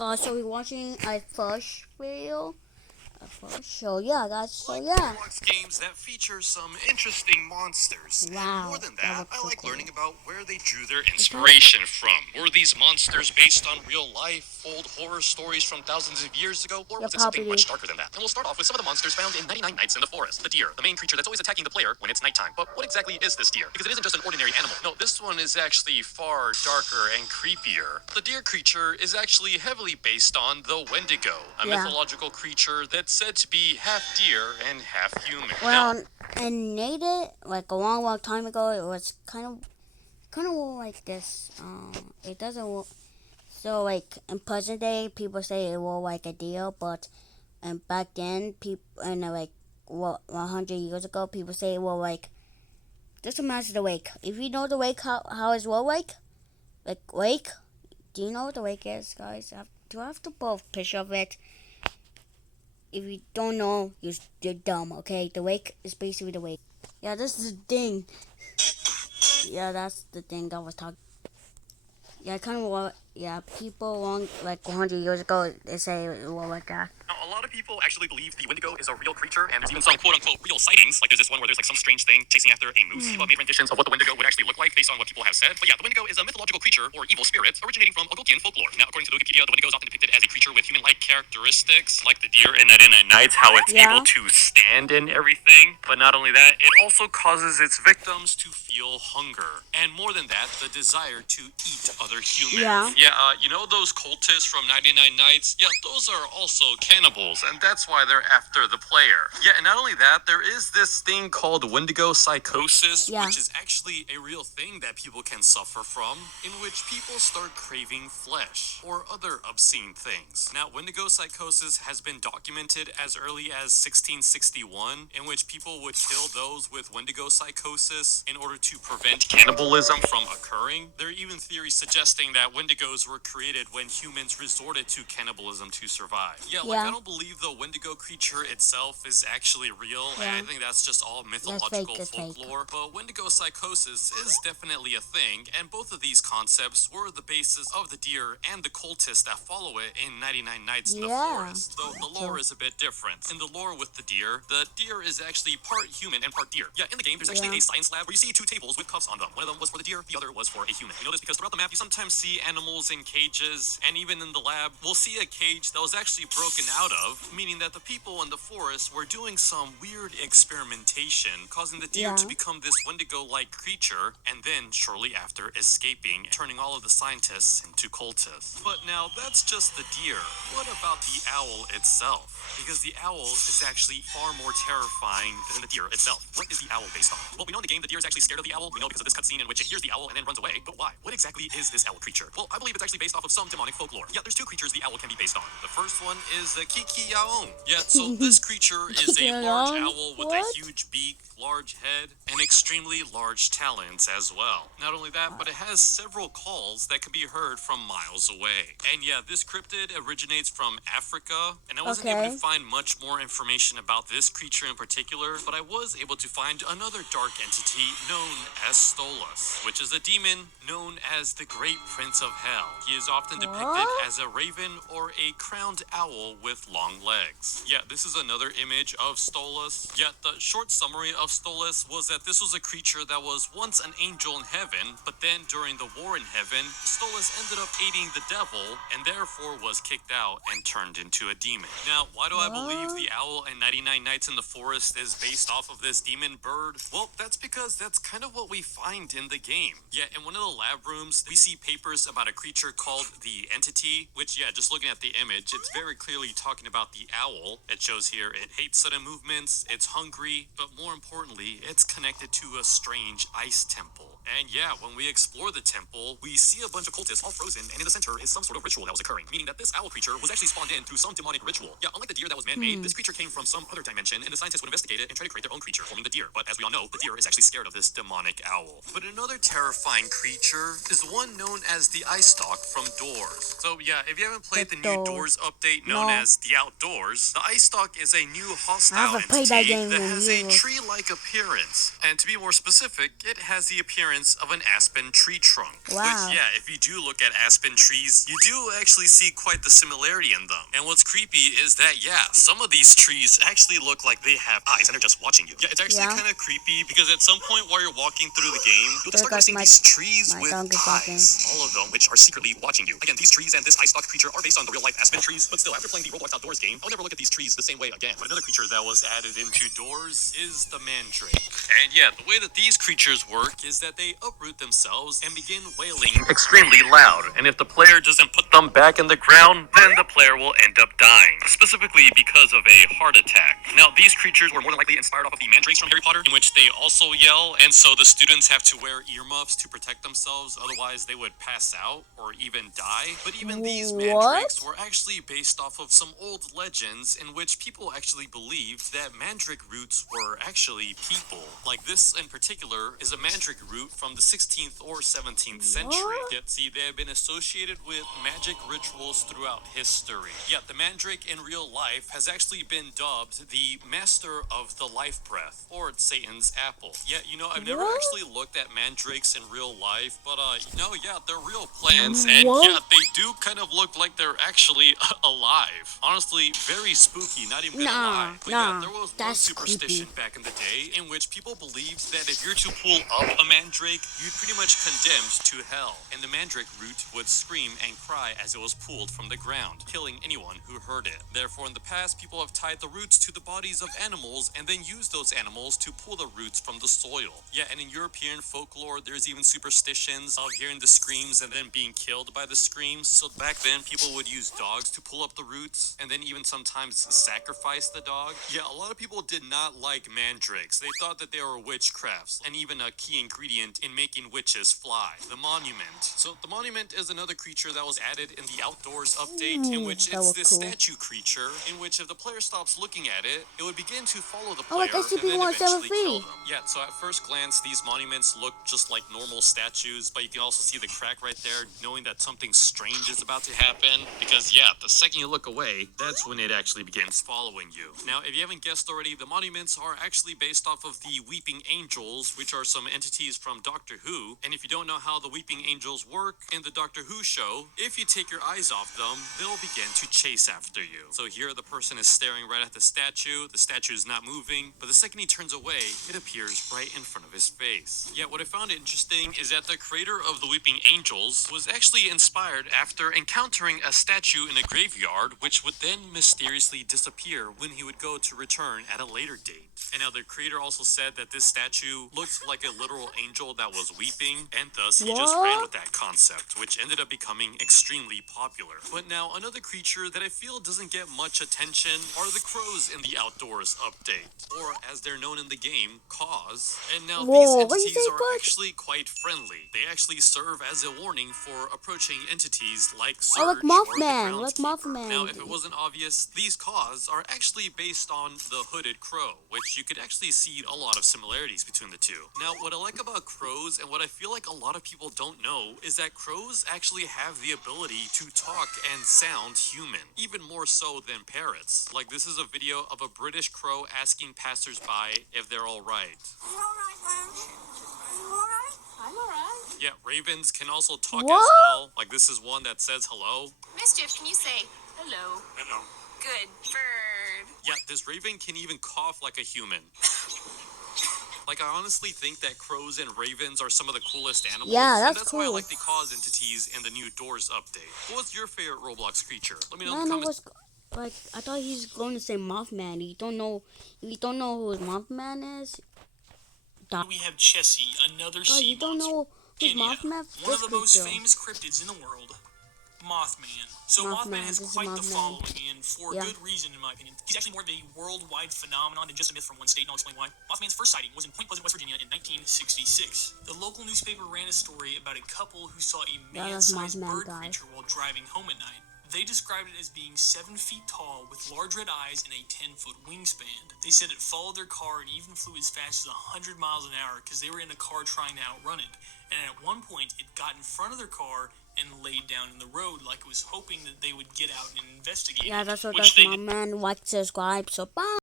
guys, so we're watching a frush video. So yeah, guys. So yeah. Games that feature some interesting monsters. Wow. And more than that, I like cool. learning about where they drew their inspiration from. Were these monsters based on real life, old horror stories from thousands of years ago, or was it something much darker than that? And we'll start off with some of the monsters found in 99 Nights in the Forest. The deer, the main creature that's always attacking the player when it's nighttime. But what exactly is this deer? Because it isn't just an ordinary animal. No, this one is actually far darker and creepier. The deer creature is actually heavily based on the Wendigo, a mythological creature that's said to be half deer and half human. Well, I made it like a long time ago. It was kind of like this. It doesn't. So like in present day, people say it will like a deer, but and back then, people and like 100 years ago, people say it will like. Doesn't matter the wake. If you know the wake, how is what wake? Like wake. Do you know what the wake is, guys? Do I have to put a picture of it? If you don't know, you're dumb, okay? The wake is basically the wake. Yeah, this is the thing. Yeah, that's the thing that was talking. Yeah, kind of. Yeah, people long like 100 years ago, they say it was like that. A lot of people actually believe the Wendigo is a real creature, and there's even some quote-unquote real sightings. Like there's this one where there's like some strange thing chasing after a moose. People have made renditions of what the Wendigo would actually look like based on what people have said. But yeah, the Wendigo is a mythological creature or evil spirit originating from Algonquian folklore. Now, according to Wikipedia, the Wendigo is often depicted as a creature with human-like characteristics, like the deer in 99 Nights, how it's able to stand and everything. But not only that, it also causes its victims to feel hunger, and more than that, the desire to eat other humans. You know those cultists from 99 Nights? Yeah, those are also cannibals, and that's why they're after the player. Yeah, and not only that, there is this thing called Wendigo psychosis, which is actually a real thing that people can suffer from, in which people start craving flesh or other obscene things. Now, Wendigo psychosis has been documented as early as 1661, in which people would kill those with Wendigo psychosis in order to prevent cannibalism from occurring. There are even theories suggesting that Wendigos were created when humans resorted to cannibalism to survive. I don't believe the Wendigo creature itself is actually real. I think that's just all mythological folklore. But Wendigo psychosis is definitely a thing, and both of these concepts were the basis of the deer and the cultists that follow it in 99 Nights in the Forest. Though the lore is a bit different. In the lore with the deer is actually part human and part deer. Yeah, in the game, there's actually a science lab where you see two tables with cuffs on them. One of them was for the deer, the other was for a human. You know this because throughout the map, you sometimes see animals in cages, and even in the lab, we'll see a cage that was actually broken out of, meaning that the people in the forest were doing some weird experimentation, causing the deer to become this Wendigo-like creature, and then, shortly after, escaping, turning all of the scientists into cultists. But now, that's just the deer. What about the owl itself? Because the owl is actually far more terrifying than the deer itself. What is the owl based on? Well, we know in the game the deer is actually scared of the owl. We know because of this cutscene in which it hears the owl and then runs away. But why? What exactly is this owl creature? Well, I believe it's actually based off of some demonic folklore. Yeah, there's two creatures the owl can be based on. The first one is the Kiki Yaon. Yeah, so this creature is a large owl with a huge beak, large head, and extremely large talons as well. Not only that, but it has several calls that can be heard from miles away. And yeah, this cryptid originates from Africa, and I wasn't able to find much more information about this creature in particular, but I was able to find another dark entity known as Stolas, which is a demon known as the Great Prince of Hell. He is often depicted as a raven or a crowned owl with long legs. Yeah, this is another image of Stolas. Yeah, the short summary of Stolas was that this was a creature that was once an angel in heaven, but then during the war in heaven, Stolas ended up aiding the devil and therefore was kicked out and turned into a demon. Now, why do I believe the owl in 99 Nights in the Forest is based off of this demon bird? Well, that's because that's kind of what we find in the game. Yeah, in one of the lab rooms, we see papers about a creature called the Entity, which, yeah, just looking at the image, it's very clearly talking about the owl. It shows here it hates sudden movements, it's hungry, but more importantly, it's connected to a strange ice temple. And yeah, when we explore the temple, we see a bunch of cultists all frozen, and in the center is some sort of ritual that was occurring, meaning that this owl creature was actually spawned in through some demonic ritual. Yeah, unlike the deer that was man-made, this creature came from some other dimension, and the scientists would investigate it and try to create their own creature, forming the deer. But as we all know, the deer is actually scared of this demonic owl. But another terrifying creature is one known as the Ice Stalk from Doors. So yeah, if you haven't played the new Doors update known as The Outdoors, the Ice Stalk is a new hostile entity that has a tree-like appearance. And to be more specific, it has the appearance appearance of an aspen tree trunk. Wow. Which, yeah, if you do look at aspen trees, you do actually see quite the similarity in them. And what's creepy is that, yeah, some of these trees actually look like they have eyes and they're just watching you. Yeah, it's actually kind of creepy because at some point while you're walking through the game, you'll start noticing these trees with eyes, all of them, which are secretly watching you. Again, these trees and this eye stalk creature are based on the real-life aspen trees, but still, after playing the Roblox Outdoors game, I'll never look at these trees the same way again. But another creature that was added into Doors is the mandrake. And yeah, the way that these creatures work is that they uproot themselves and begin wailing extremely loud. And if the player doesn't put them back in the ground, then the player will end up dying, specifically because of a heart attack. Now, these creatures were more than likely inspired off of the mandrakes from Harry Potter, in which they also yell, and so the students have to wear earmuffs to protect themselves, otherwise they would pass out or even die. But even these mandrakes were actually based off of some old legends in which people actually believed that mandrake roots were actually people. Like this in particular is a mandrake root from the 16th or 17th century. Yet, see, they have been associated with magic rituals throughout history. Yet the mandrake in real life has actually been dubbed the master of the life breath, or Satan's apple. Yet, you know, I've never actually looked at mandrakes in real life, but no, yeah, they're real plants, and yeah, they do kind of look like they're actually alive. Honestly, very spooky, not even gonna lie. But yeah, there was one superstition back in the day in which people believed that if you're to pull up a mandrake, you'd pretty much condemned to hell, and the mandrake root would scream and cry as it was pulled from the ground, killing anyone who heard it. Therefore, in the past, people have tied the roots to the bodies of animals and then used those animals to pull the roots from the soil. Yeah, and in European folklore, there's even superstitions of hearing the screams and then being killed by the screams. So back then, people would use dogs to pull up the roots and then even sometimes sacrifice the dog. Yeah, a lot of people did not like mandrakes. They thought that they were witchcrafts and even a key ingredient in making witches fly, the monument. So the monument is another creature that was added in the Outdoors update, in which it's this statue creature in which if the player stops looking at it, it would begin to follow the player and then eventually kill them. Yeah, so at first glance, these monuments look just like normal statues, but you can also see the crack right there, knowing that something strange is about to happen. Because yeah, the second you look away, that's when it actually begins following you. Now, if you haven't guessed already, the monuments are actually based off of the Weeping Angels, which are some entities from Doctor Who. And if you don't know how the Weeping Angels work in the Doctor Who show, if you take your eyes off them, they'll begin to chase after you. So here the person is staring right at the statue is not moving, but the second he turns away, it appears right in front of his face. Yet what I found interesting is that the creator of the Weeping Angels was actually inspired after encountering a statue in a graveyard, which would then mysteriously disappear when he would go to return at a later date. And now the creator also said that this statue looked like a literal angel that was weeping, and thus he just ran with that concept, which ended up becoming extremely popular. But now another creature that I feel doesn't get much attention are the crows in the Outdoors update, or as they're known in the game, caws. And now these entities are actually quite friendly. They actually serve as a warning for approaching entities like Surge or the Groundskeeper. Now, if it wasn't obvious, these caws are actually based on the hooded crow, which you could actually see a lot of similarities between the two. Now, what I like about crows, and what I feel like a lot of people don't know, is that crows actually have the ability to talk and sound human, even more so than parrots. Like, this is a video of a British crow asking passersby if they're alright. Are you alright, Lance? Are you alright? I'm alright. Yeah, ravens can also talk as well. Like, this is one that says hello. Mischief, can you say hello? Hello. Good bird. Yeah, this raven can even cough like a human. Like, I honestly think that crows and ravens are some of the coolest animals. Yeah, and that's why I like the cause entities in the new Doors update. What's your favorite Roblox creature? Let me know in the comments. Like, I thought he's going to say Mothman. You don't know who Mothman is? We have Chessie, another sea you don't know who's Mothman? One of the most famous cryptids in the world, Mothman. So Mothman has quite the following, and for good reason, in my opinion. He's actually more of a worldwide phenomenon than just a myth from one state, and I'll explain why. Mothman's first sighting was in Point Pleasant, West Virginia in 1966. The local newspaper ran a story about a couple who saw a man-sized bird creature while driving home at night. They described it as being 7 feet tall with large red eyes and a 10-foot wingspan. They said it followed their car and even flew as fast as 100 miles an hour because they were in a car trying to outrun it. And at one point, it got in front of their car and laid down in the road like it was hoping that they would get out and investigate. Yeah, that's what my man. Like, subscribe, so bye.